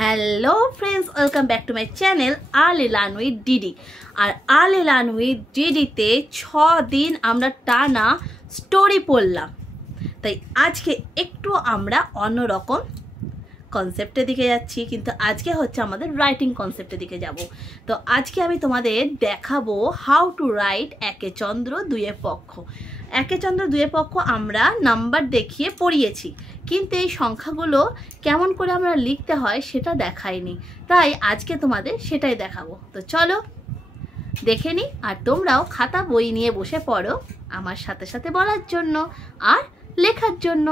Hello friends, welcome back to my channel early learn with DD. আর early learn with ডিডিতে 6 দিন আমরা টানা স্টোরি পড়লাম। তাই আজকে একটু আমরা অন্যরকম কনসেপ্টের দিকে যাচ্ছি, কিন্তু আজকে হচ্ছে আমাদের রাইটিং কনসেপ্টের দিকে যাব। তো আজকে আমি তোমাদের দেখাবো হাউ টু রাইট একে চন্দ্র দুয়ে পক্ষ। একে চন্দ্র দুয়ে পক্ষ আমরা নাম্বার দেখিয়ে পড়িয়েছি, কিন্তু এই সংখ্যাগুলো কেমন করে আমরা লিখতে হয় সেটা দেখাইনি। তাই আজকে তোমাদের সেটাই দেখাবো। তো চলো দেখে নি, আর তোমরাও খাতা বই নিয়ে বসে পড়ো আমার সাথে সাথে বলার জন্য আর লেখার জন্য।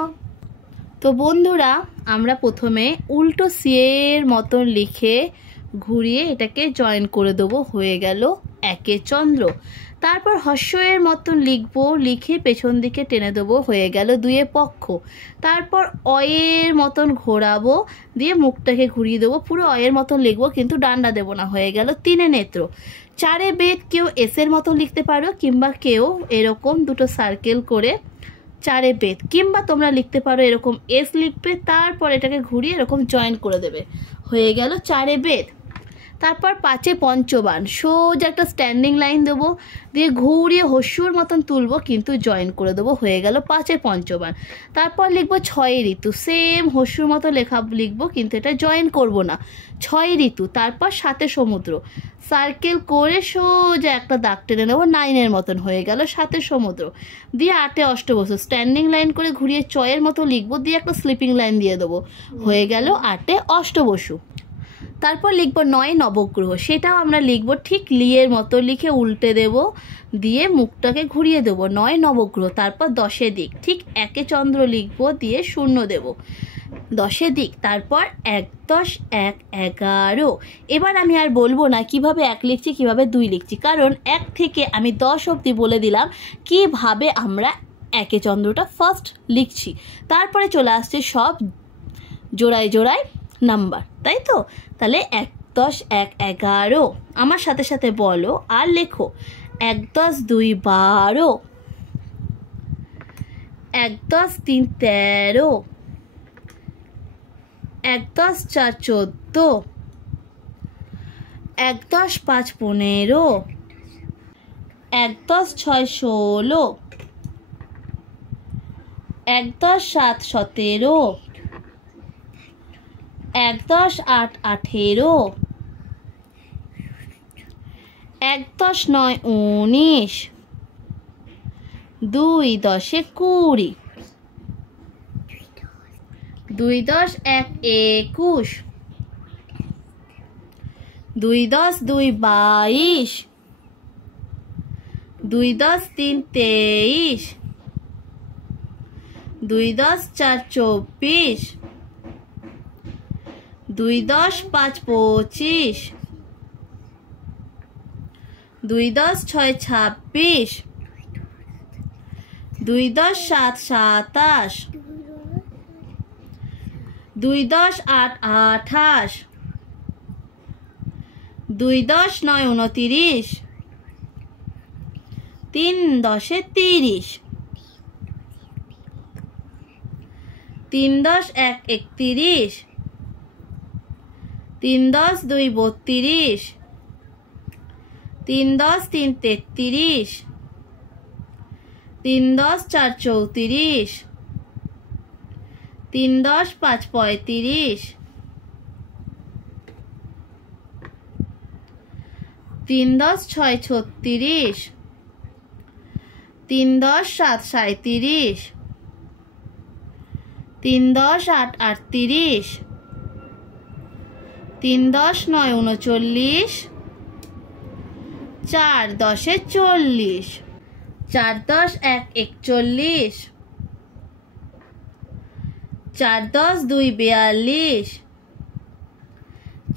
তো বন্ধুরা, আমরা প্রথমে উল্টো সিয়ের মতন লিখে ঘুরিয়ে এটাকে জয়েন করে দেবো, হয়ে গেল একে চন্দ্র। তারপর হস্যের মতন লিখবো, লিখে পেছন দিকে টেনে দেবো, হয়ে গেল দুয়ে পক্ষ। তারপর অয়ের মতন ঘোরাবো, দিয়ে মুখটাকে ঘুরিয়ে দেবো, পুরো অয়ের মতন লিখবো কিন্তু ডান্ডা দেবো না, হয়ে গেল তিনে নেত্র। চারে বেদ কেউ এসের মতন লিখতে পারো, কিংবা কেউ এরকম দুটো সার্কেল করে চারে বেদ, কিংবা তোমরা লিখতে পারো এরকম এস লিখবে, তারপর এটাকে ঘুরিয়ে এরকম জয়েন করে দেবে, হয়ে গেল চারে বেদ। তারপর পাঁচে পঞ্চবান, সোজা একটা স্ট্যান্ডিং লাইন দেবো, দিয়ে ঘুরিয়ে হস্যুর মতন তুলবো কিন্তু জয়েন করে দেবো, হয়ে গেল পাঁচে পঞ্চবান। তারপর লিখবো ছয় ঋতু, সেম হস্যুর মতো লিখবো কিন্তু এটা জয়েন করব না, ছয় ঋতু। তারপর সাতে সমুদ্র, সার্কেল করে সোজা একটা দাগ টেনে নেবো নাইনের মতন, হয়ে গেল সাতে সমুদ্র। দিয়ে আটে অষ্টবসু, স্ট্যান্ডিং লাইন করে ঘুরিয়ে চয়ের মতো লিখবো, দিয়ে একটা স্লিপিং লাইন দিয়ে দেবো, হয়ে গেল আটে অষ্টবসু। তারপর লিখবো নয় নবগ্রহ, সেটাও আমরা লিখবো ঠিক লিয়ের মতো লিখে উল্টে দেব, দিয়ে মুখটাকে ঘুরিয়ে দেবো, নয় নবগ্রহ। তারপর দশে দিক, ঠিক একে চন্দ্র লিখবো, দিয়ে শূন্য দেব, দশে দিক। তারপর এক দশ এক এগারো। এবার আমি আর বলবো না কিভাবে এক লিখছি কিভাবে দুই লিখছি, কারণ এক থেকে আমি 10 অবধি বলে দিলাম কিভাবে আমরা একে চন্দ্রটা ফার্স্ট লিখছি। তারপরে চলে আসছে সব জোড়ায় জোড়ায় নাম্বার, তাই তো? তাহলে এক দশ এক এগারো, আমার সাথে সাথে বলো আর লেখো। এক দশ দুই 12, এক দশ তিন 13, এক দশ চার 14, এক দশ পাঁচ 15, এক দশ ছয় 16, এক দশ সাত 17, এক দশ আট 18, এক দশ নয় 19, দুই দশে 20, দুই দশ এক 21, দুই দশ দুই 22, দুই দশ তিন 23, দুই দশ চার 24, দুই দশ পাঁচ 25, দুই দশ ছয় 26, দুই দশ সাত 27, দুই দশ আট 28, দুই দশ নয় 29, তিন দশে 30, তিন দশ এক 31, তিন দশ দুই 32, তিন দশ তিন 33, তিন দশ চার 34, তিন দশ পাঁচ 35, তিন দশ ছয় 36, তিন দশ সাত 37, তিন দশ আট 38, তিন দশ নয় 39, চার দশে 40, চার দশ এক 41, চার দশ দুই 42,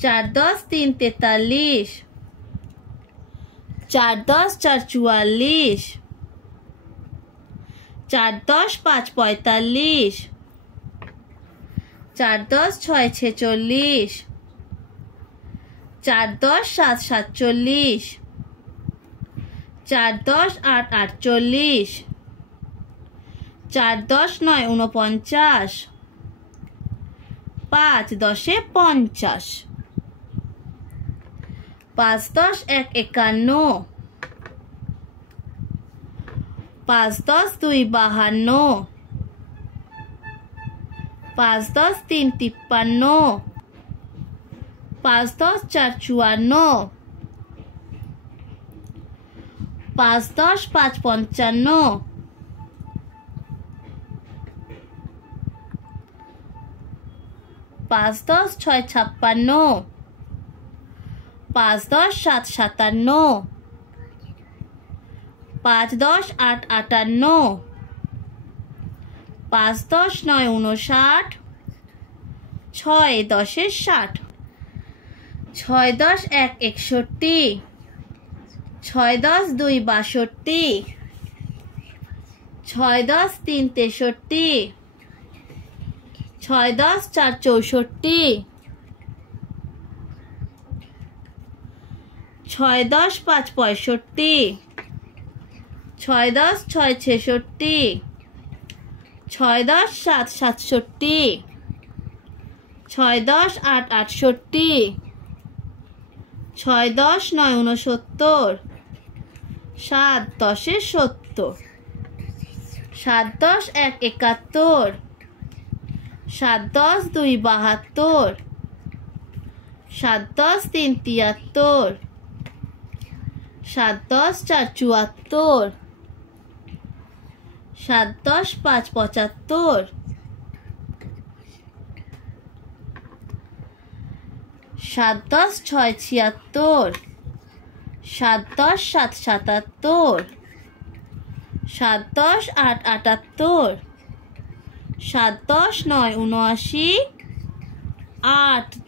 চার দশ তিন 43, চার দশ চার 44, চার দশ পাঁচ 45, চার দশ ছয় 46, চার দশ সাত 47, চার দশ আট 48, চার দশ নয় 49, 5 10 50, 5 10 1 51, 5 10 2 52, 5 10 3 53, 5 10 4 54, 5 10 5 55, 5 10 6 56, 5 10 7 57, 5 10 8 58, 5 10 9 59, 6 10 60, 6 10 1 61, 6 10 2 62, 6 10 3 63, 6 10 4 64, 6 10 5 65, 6 10 6 66, 6 10 7 67, 6 10 8 68, 6 10 9 69, 7 10 70, 7 10 1 71, 7 10 2 72, 7 10 3 73, 7 10 4 74, 7 10 5 75, 7 10 6 76, 7 10 7 77, 7 10 8 78, 7 10 9 79, 8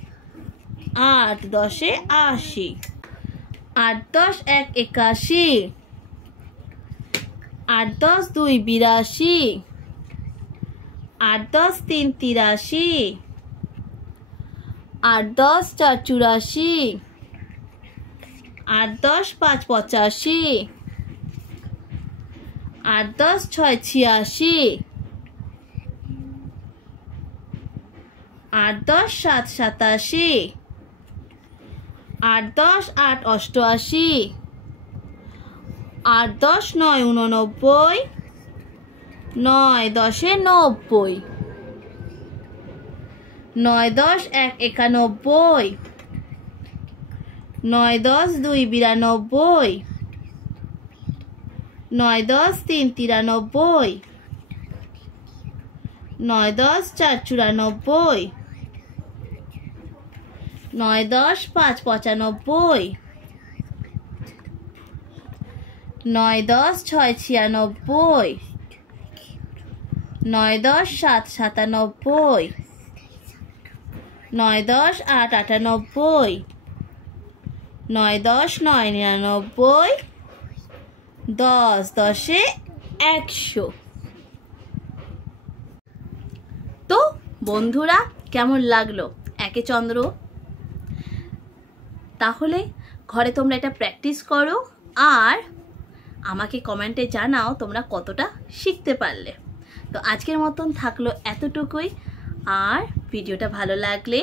8 10 80, 8 10 1 81, 8 10 2 82, 8 10 3 83, 8 10 4 84, 8 10 5 85, 8 10 6 86, 8 10 7 87, 8 10 8 88, 8 10 9 89, 9 10 90, 9 10 1 91, 9 10 2 92, 9 10 3 93, 9 10 4 94, 9 10 5 95, 9 10 6 96, 9 10 7 97, 9 10 8 98, 9 10 9 99, 10 10 100। তো বন্ধুরা কেমন লাগলো একে চন্দ্র? তাহলে ঘরে তোমরা এটা প্র্যাকটিস করো আর আমাকে কমেন্টে জানাও তোমরা কতটা শিখতে পারলে। তো আজকের মতন থাকলো এতটুকুই। আর ভিডিওটা ভালো লাগলে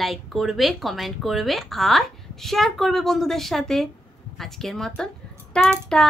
লাইক করবে, কমেন্ট করবে আর শেয়ার করবে বন্ধুদের সাথে। আজকের মতন টাটা।